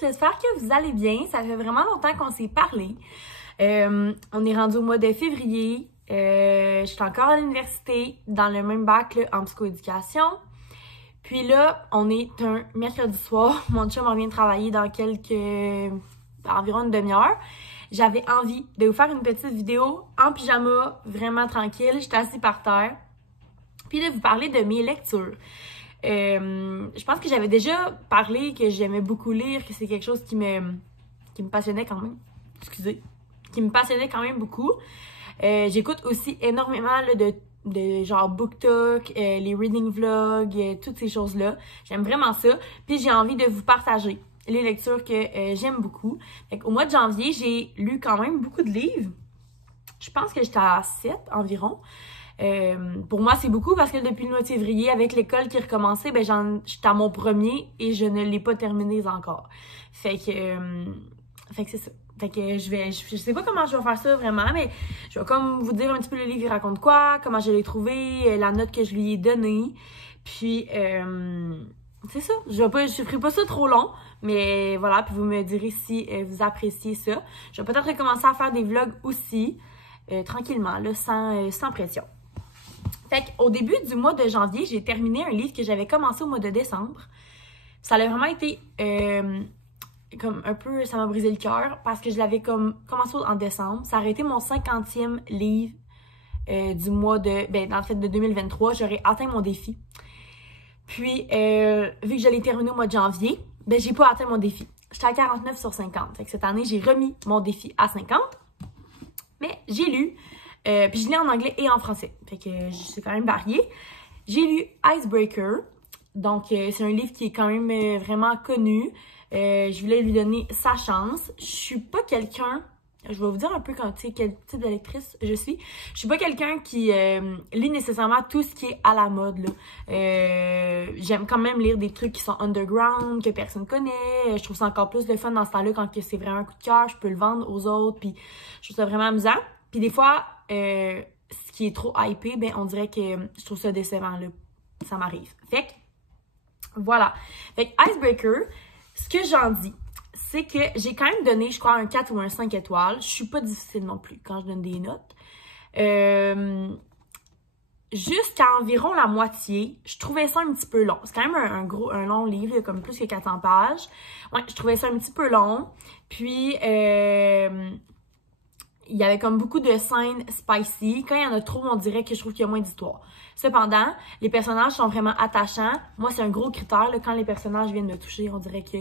j'espère que vous allez bien. Ça fait vraiment longtemps qu'on s'est parlé. On est rendu au mois de février. Je suis encore à l'université, dans le même bac là, en psychoéducation. Puis là, on est un mercredi soir. Mon chum revient de travailler dans environ une demi-heure. J'avais envie de vous faire une petite vidéo en pyjama, vraiment tranquille. J'étais assise par terre. Puis de vous parler de mes lectures. Je pense que j'avais déjà parlé que j'aimais beaucoup lire, que c'est quelque chose qui me passionnait quand même. Excusez. Qui me passionnait quand même beaucoup. J'écoute aussi énormément là, de genre BookTok, les reading vlogs, toutes ces choses-là. J'aime vraiment ça. Puis j'ai envie de vous partager les lectures que j'aime beaucoup. Au mois de janvier, j'ai lu quand même beaucoup de livres. Je pense que j'étais à 7 environ. Pour moi, c'est beaucoup parce que depuis le mois de février, avec l'école qui recommençait, ben j'étais à mon premier et je ne l'ai pas terminé encore. Fait que c'est ça. Fait que je sais pas comment je vais faire ça vraiment, mais je vais comme vous dire un petit peu le livre il raconte quoi, comment je l'ai trouvé, la note que je lui ai donnée. Puis c'est ça. Je ferai pas ça trop long, mais voilà, puis vous me direz si vous appréciez ça. Je vais peut-être recommencer à faire des vlogs aussi, tranquillement, là, sans pression. Fait qu'au début du mois de janvier, j'ai terminé un livre que j'avais commencé au mois de décembre. Ça a vraiment été comme un peu, ça m'a brisé le cœur parce que je l'avais comme commencé en décembre. Ça aurait été mon 50e livre du mois de 2023. J'aurais atteint mon défi. Puis, vu que je l'ai terminé au mois de janvier, ben j'ai pas atteint mon défi. J'étais à 49 sur 50. Fait que cette année, j'ai remis mon défi à 50. Mais j'ai lu. Puis je lis en anglais et en français. Fait que c'est quand même varié. J'ai lu Icebreaker. Donc, c'est un livre qui est quand même vraiment connu. Je voulais lui donner sa chance. Je suis pas quelqu'un... Je vais vous dire un peu quel type de lectrice je suis. Je suis pas quelqu'un qui lit nécessairement tout ce qui est à la mode, là. J'aime quand même lire des trucs qui sont underground, que personne connaît. Je trouve ça encore plus de fun dans ce temps-là quand c'est vraiment un coup de cœur. Je peux le vendre aux autres. Puis je trouve ça vraiment amusant. Puis des fois, ce qui est trop hypé, ben on dirait que je trouve ça décevant, là. Ça m'arrive. Fait que, voilà. Fait que Icebreaker, ce que j'en dis, c'est que j'ai quand même donné, je crois, un 4 ou un 5 étoiles. Je suis pas difficile non plus quand je donne des notes. Jusqu'à environ la moitié, je trouvais ça un petit peu long. C'est quand même un long livre, comme plus que 400 pages. Ouais, je trouvais ça un petit peu long. Puis, il y avait comme beaucoup de scènes spicy. Quand il y en a trop, on dirait que je trouve qu'il y a moins d'histoire. Cependant, les personnages sont vraiment attachants. Moi, c'est un gros critère. Là, quand les personnages viennent me toucher, on dirait que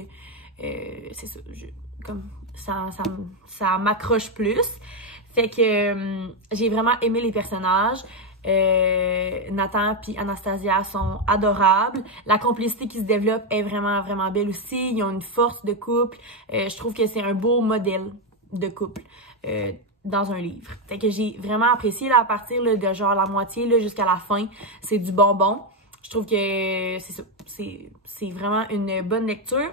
c'est ça. Ça m'accroche plus. Fait que j'ai vraiment aimé les personnages. Nathan puis Anastasia sont adorables. La complicité qui se développe est vraiment, vraiment belle aussi. Ils ont une force de couple. Je trouve que c'est un beau modèle de couple. Dans un livre. Fait que j'ai vraiment apprécié là, à partir là, de genre la moitié jusqu'à la fin. C'est du bonbon. Je trouve que c'est ça. C'est vraiment une bonne lecture.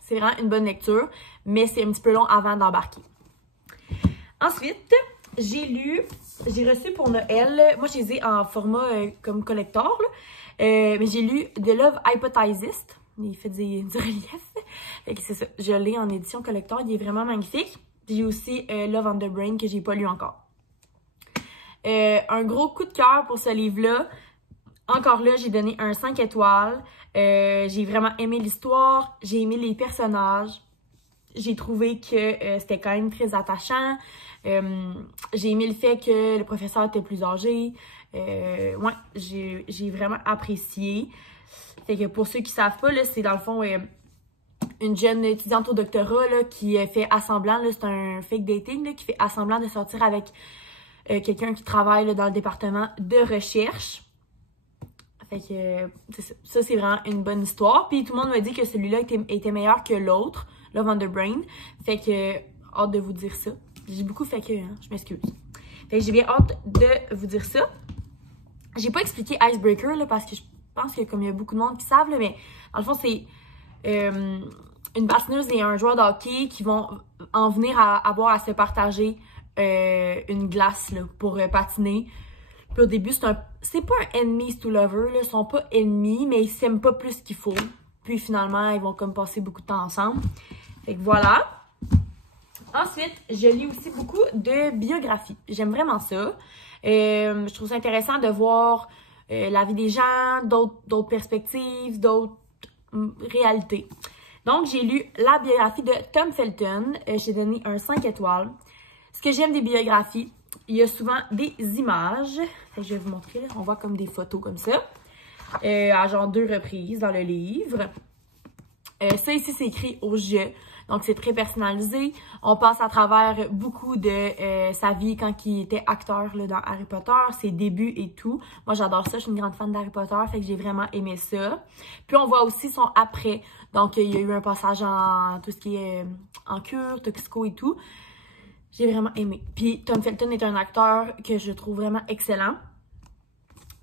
C'est vraiment une bonne lecture, mais c'est un petit peu long avant d'embarquer. Ensuite, j'ai reçu pour Noël, moi je les ai en format comme collector, là, mais j'ai lu The Love Hypothesis. Il fait du relief. Fait que c'est ça. Je l'ai en édition collector. Il est vraiment magnifique. J'ai aussi Love on the Brain que j'ai pas lu encore. Un gros coup de cœur pour ce livre-là. Encore là, j'ai donné un 5 étoiles. J'ai vraiment aimé l'histoire. J'ai aimé les personnages. J'ai trouvé que c'était quand même très attachant. J'ai aimé le fait que le professeur était plus âgé. Ouais, j'ai vraiment apprécié. Fait que pour ceux qui savent pas, là, c'est dans le fond une jeune étudiante au doctorat là, qui fait assemblant, là, c'est un fake dating, là, qui fait assemblant de sortir avec quelqu'un qui travaille là, dans le département de recherche. Fait que c'est ça. Ça, c'est vraiment une bonne histoire. Puis tout le monde m'a dit que celui-là était meilleur que l'autre, Love on the Brain. Fait que hâte de vous dire ça. J'ai beaucoup fait que, hein, je m'excuse. Fait que j'ai bien hâte de vous dire ça. J'ai pas expliqué Icebreaker là, parce que je pense que comme il y a beaucoup de monde qui savent, là, mais dans le fond, c'est une patineuse et un joueur de hockey qui vont en venir à avoir à se partager une glace là, pour patiner. Puis au début, c'est pas un enemies to lover, là, ils sont pas ennemis, mais ils s'aiment pas plus qu'il faut. puis finalement, ils vont comme passer beaucoup de temps ensemble. Fait que voilà. Ensuite, je lis aussi beaucoup de biographies. J'aime vraiment ça. Je trouve ça intéressant de voir la vie des gens, d'autres perspectives, d'autres réalités. Donc, j'ai lu la biographie de Tom Felton. J'ai donné un 5 étoiles. Ce que j'aime des biographies, il y a souvent des images. Fait que je vais vous montrer, là. On voit comme des photos comme ça. À genre 2 reprises dans le livre. Ça ici, c'est écrit au jeu. Donc, c'est très personnalisé. On passe à travers beaucoup de sa vie quand il était acteur là, dans Harry Potter, ses débuts et tout. Moi, j'adore ça. Je suis une grande fan d'Harry Potter, fait que j'ai vraiment aimé ça. Puis, on voit aussi son après. Donc, il y a eu un passage en tout ce qui est en cure, toxico et tout. J'ai vraiment aimé. Puis, Tom Felton est un acteur que je trouve vraiment excellent.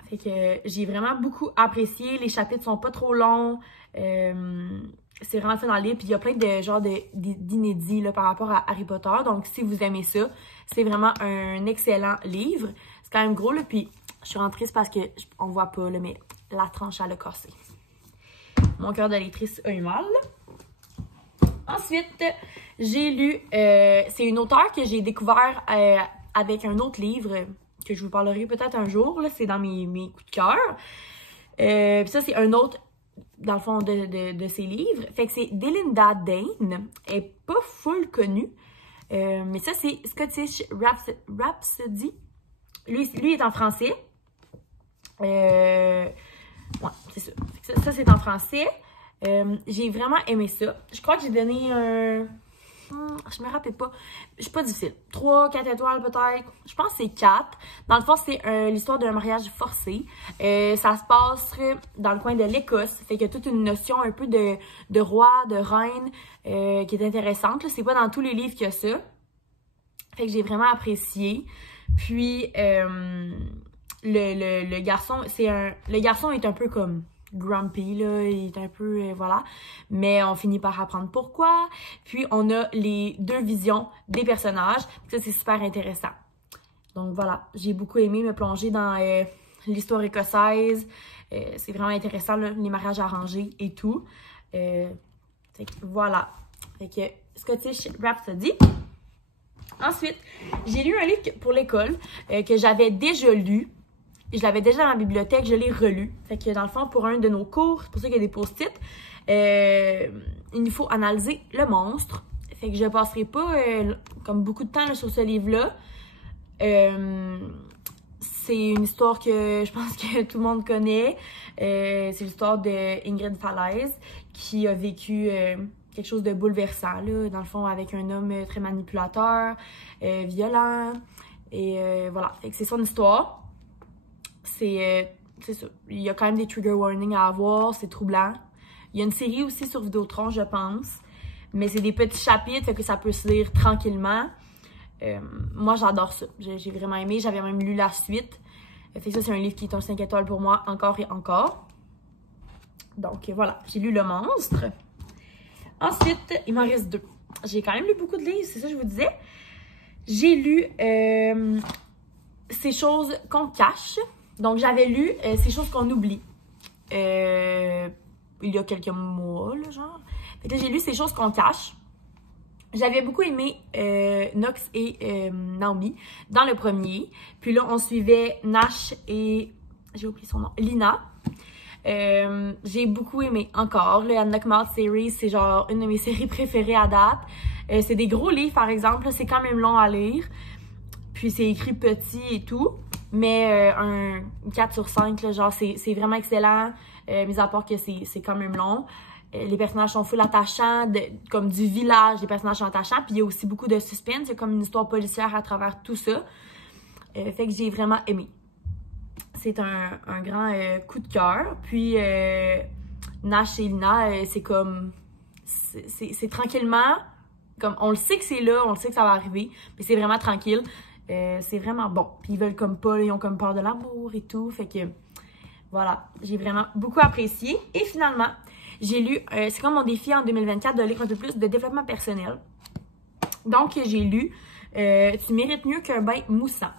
Fait que j'ai vraiment beaucoup apprécié. Les chapitres sont pas trop longs. C'est vraiment fait dans le livre. Puis il y a plein de genres d'inédits par rapport à Harry Potter. Donc, si vous aimez ça, c'est vraiment un excellent livre. C'est quand même gros, là. Puis, je suis vraiment triste parce qu'on voit pas, là, mais la tranche, elle a cassé. Mon cœur de lectrice a eu mal. Ensuite, j'ai lu... c'est une auteure que j'ai découvert avec un autre livre que je vous parlerai peut-être un jour. C'est dans mes coups de cœur. Puis ça, c'est un autre... dans le fond de ses livres. Fait que c'est Delinda Dane. Elle est pas full connue. Mais ça, c'est Scottish Rhapsody. Lui est en français. Ouais, c'est ça. Ça, c'est en français. J'ai vraiment aimé ça. Je crois que j'ai donné un... je me rappelle pas. Je suis pas difficile. 3, 4 étoiles peut-être. Je pense que c'est 4. Dans le fond, c'est l'histoire d'un mariage forcé. Ça se passe dans le coin de l'Écosse. Fait qu'il y a toute une notion un peu de roi, de reine qui est intéressante. C'est pas dans tous les livres qu'il y a ça. Fait que j'ai vraiment apprécié. Puis, le garçon, le garçon est un peu comme... grumpy, là, il est un peu, voilà. Mais on finit par apprendre pourquoi. Puis, on a les 2 visions des personnages. Ça, c'est super intéressant. Donc, voilà. J'ai beaucoup aimé me plonger dans l'histoire écossaise. C'est vraiment intéressant, là, les mariages arrangés et tout. Fait que, voilà. Fait que, Scottish Rhapsody. Ensuite, j'ai lu un livre pour l'école que j'avais déjà lu. Je l'avais déjà dans la bibliothèque, je l'ai relu. Fait que dans le fond, pour un de nos cours, c'est pour ça qu'il y a des post-it, il nous faut analyser le monstre. Fait que je ne passerai pas comme beaucoup de temps là, sur ce livre-là. C'est une histoire que je pense que tout le monde connaît. C'est l'histoire de Ingrid Falaise qui a vécu quelque chose de bouleversant, là, dans le fond, avec un homme très manipulateur, violent. Et voilà, fait que c'est son histoire. C'est ça. Il y a quand même des trigger warnings à avoir, c'est troublant. Il y a une série aussi sur Vidéotron, je pense. Mais c'est des petits chapitres, fait que ça peut se lire tranquillement. Moi, j'adore ça. J'ai vraiment aimé. J'avais même lu la suite. Fait que ça, c'est un livre qui est un 5 étoiles pour moi, encore et encore. Donc, voilà. J'ai lu Le Monstre. Ensuite, il m'en reste 2. J'ai quand même lu beaucoup de livres, c'est ça que je vous disais. J'ai lu Ces choses qu'on cache. Donc, j'avais lu Ces choses qu'on oublie. Il y a quelques mois, là, genre. Fait que j'ai lu Ces choses qu'on cache. J'avais beaucoup aimé Knox et Naomi dans le premier. Puis là, on suivait Nash et... j'ai oublié son nom. Lina. J'ai beaucoup aimé encore. La Knockmouth Series, c'est genre une de mes séries préférées à date. C'est des gros livres, par exemple. C'est quand même long à lire. Puis c'est écrit petit et tout. Mais un 4 sur 5, là, genre, c'est vraiment excellent. Mis à part que c'est quand même long. Les personnages sont full attachants, comme du village, les personnages sont attachants. Puis il y a aussi beaucoup de suspense, c'est comme une histoire policière à travers tout ça. Fait que j'ai vraiment aimé. C'est un grand coup de cœur. Puis Nash et Lina, c'est comme... c'est tranquillement, comme on le sait que c'est là, on le sait que ça va arriver, mais c'est vraiment tranquille. C'est vraiment bon. Puis ils veulent comme pas, ils ont comme peur de l'amour et tout. Fait que voilà, j'ai vraiment beaucoup apprécié. Et finalement... j'ai lu, c'est comme mon défi en 2024 de lire un peu plus de développement personnel. Donc, j'ai lu Tu mérites mieux qu'un bain moussant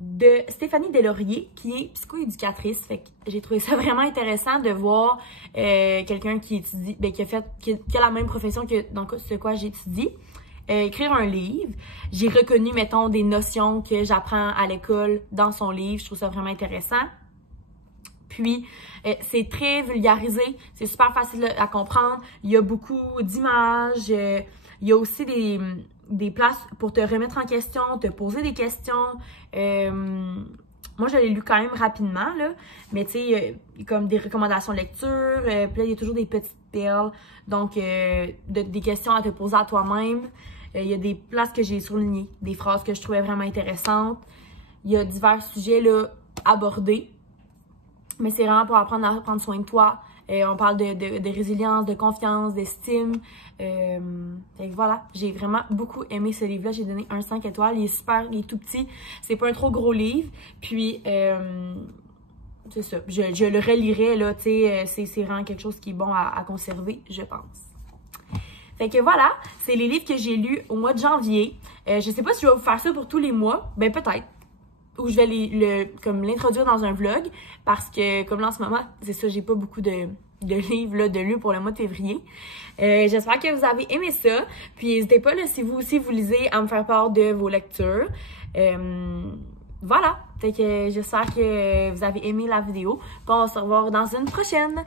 de Stéphanie Deslauriers, qui est psychoéducatrice. Fait que j'ai trouvé ça vraiment intéressant de voir quelqu'un qui étudie, ben, qui a la même profession que dans ce quoi j'étudie, écrire un livre. J'ai reconnu, mettons, des notions que j'apprends à l'école dans son livre. Je trouve ça vraiment intéressant. Puis, c'est très vulgarisé, c'est super facile à comprendre. Il y a beaucoup d'images, il y a aussi des places pour te remettre en question, te poser des questions. Moi, je l'ai lu quand même rapidement, là, mais tu sais, comme des recommandations de lecture, puis là, il y a toujours des petites perles, donc des questions à te poser à toi-même. Il y a des places que j'ai soulignées, des phrases que je trouvais vraiment intéressantes. Il y a divers sujets là, abordés, mais c'est vraiment pour apprendre à prendre soin de toi. On parle de résilience, de confiance, d'estime. Fait que voilà, j'ai vraiment beaucoup aimé ce livre-là. J'ai donné un 5 étoiles. Il est super, il est tout petit. C'est pas un trop gros livre. Puis, c'est ça. Je le relirai, là, tu sais. C'est vraiment quelque chose qui est bon à conserver, je pense. Fait que voilà, c'est les livres que j'ai lus au mois de janvier. Je sais pas si je vais vous faire ça pour tous les mois. Ben, peut-être. Ou je vais comme l'introduire dans un vlog, parce que comme là en ce moment, c'est ça, j'ai pas beaucoup de livres là, de lus pour le mois de février. J'espère que vous avez aimé ça. Puis n'hésitez pas là, si vous aussi vous lisez, à me faire part de vos lectures. Voilà. Fait que j'espère que vous avez aimé la vidéo. Puis on va se revoir dans une prochaine.